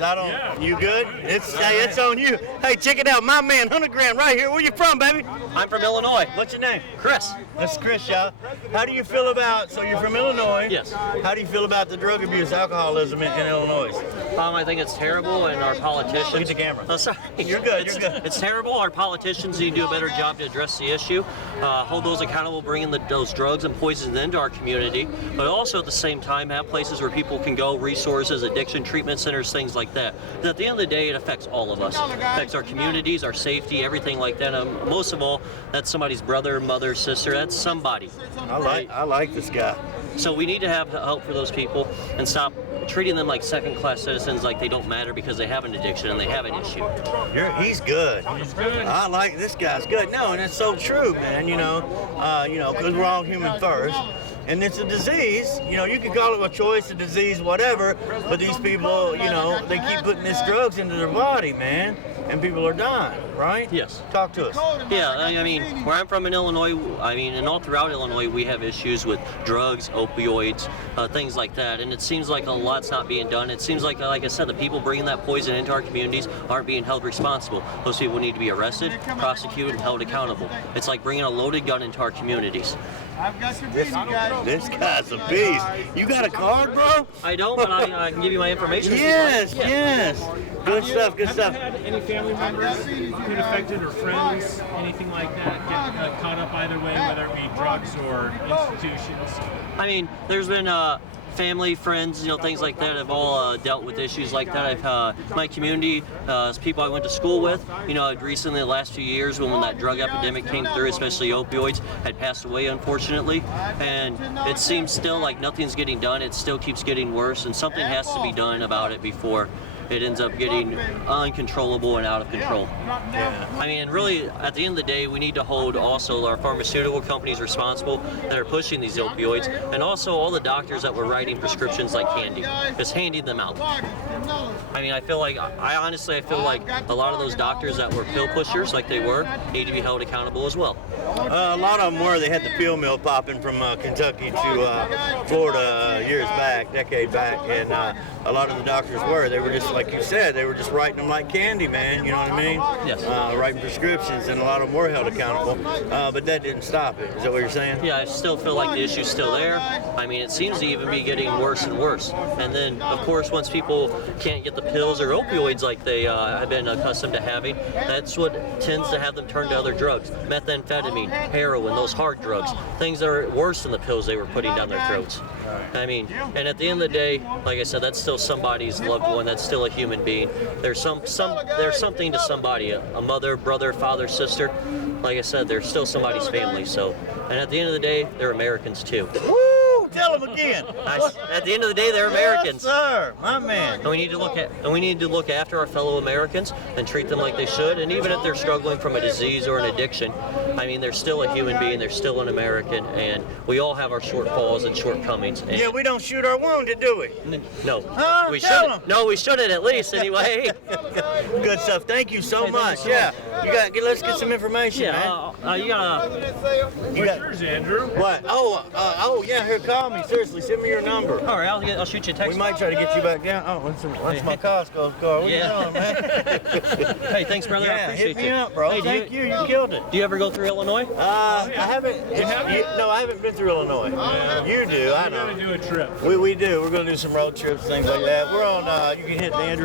I don't. Yeah. You good? It's on you. Hey, check it out. My man, 100 grand right here. Where you from, baby? I'm from Illinois. What's your name? Chris. That's Chris, y'all. How do you feel about? So you're from Illinois? Yes. How do you feel about the drug abuse, alcoholism in Illinois? I think it's terrible, and our politicians. Look at the camera. Oh, sorry. You're good. You're good. It's terrible. Our politicians need to do a better job to address the issue, hold those accountable, bringing those drugs and poisons into our community, but also at the same time have places where people can go, resources, addiction treatment centers, things like that. But at the end of the day, it affects all of us. It affects our communities, our safety, everything like that. Most of all, that's somebody's brother, mother, sister. That's somebody. I like this guy. So we need to have help for those people and stop treating them like second-class citizens, like they don't matter because they have an addiction and they have an issue. He's good. He's good. I like this guy's good. No, and it's so true, man. Because we're all human first. And it's a disease, you can call it a choice, a disease, whatever, but these people, they keep putting these drugs into their body, man, and people are dying, right? Yes. Talk to us. Yeah, I mean, where I'm from in Illinois, and all throughout Illinois, we have issues with drugs, opioids, things like that, and it seems like a lot's not being done. It seems like I said, the people bringing that poison into our communities aren't being held responsible. Those people need to be arrested, prosecuted, and held accountable. It's like bringing a loaded gun into our communities. I've got your video, guys. This guy's a beast. You got a card, bro? I don't, but I can give you my information. Yes, yes. Good stuff, good stuff. Have you had any family members get affected or friends, anything like that, get caught up either way, whether it be drugs or institutions? I mean, there's been family, friends, things like that have all dealt with issues like that. My community, people I went to school with, recently, the last few years, when that drug epidemic came through, especially opioids, had passed away, unfortunately. And it seems still like nothing's getting done. It still keeps getting worse, and something has to be done about it before it ends up getting uncontrollable and out of control. Yeah. I mean, really, at the end of the day, we need to hold also our pharmaceutical companies responsible that are pushing these opioids, and also all the doctors that were writing prescriptions like candy, just handing them out. I mean, I honestly feel like a lot of those doctors that were pill pushers, like they were, need to be held accountable as well. A lot of them were. They had the pill mill popping from Kentucky to Florida years back, decade back, and a lot of the doctors were. They were just, like you said, they were just writing them like candy, man, you know what I mean? Yes. Writing prescriptions, and a lot of them were held accountable, but that didn't stop it. Is that what you're saying? Yeah, I still feel like the issue's still there. I mean, it seems to even be getting worse and worse. And then, of course, once people can't get the pills or opioids like they have been accustomed to having, that's what tends to have them turn to other drugs. Methamphetamine, heroin, those hard drugs, things that are worse than the pills they were putting down their throats. I mean, and at the end of the day, like I said, that's still somebody's loved one. That's still a human being. There's something to somebody, a mother, brother, father, sister. Like I said, they're still somebody's family. So, and at the end of the day, they're Americans too. Woo! Tell them again. At the end of the day, they're Americans. Yes, sir, my man. And we need to look after our fellow Americans and treat them like they should. And even if they're struggling from a disease or an addiction, I mean, they're still a human being. They're still an American, and we all have our shortfalls and shortcomings. And Yeah, we don't shoot our wounded, do we? no, Huh? we Tell shouldn't. No, we shouldn't at least anyway. Good stuff. Thank you so Hey, thank much. you so Yeah, let's get some information, man. Yeah, you gotta. You got Yours, Andrew. what? Oh, yeah. Here, call me. Seriously, send me your number. All right, I'll shoot you a text. We might try to get you back down. Oh, what's my Costco car? What Yeah. you doing, man? Hey, thanks, brother. I Yeah, appreciate hit me you. up, bro. Hey, Thank you. You killed it. Do you ever go through Illinois? I haven't. No, I haven't been through Illinois. You do. I We're know. going to do a trip. We do. We're gonna do some road trips, things like that. We're on. You can hit the Andrew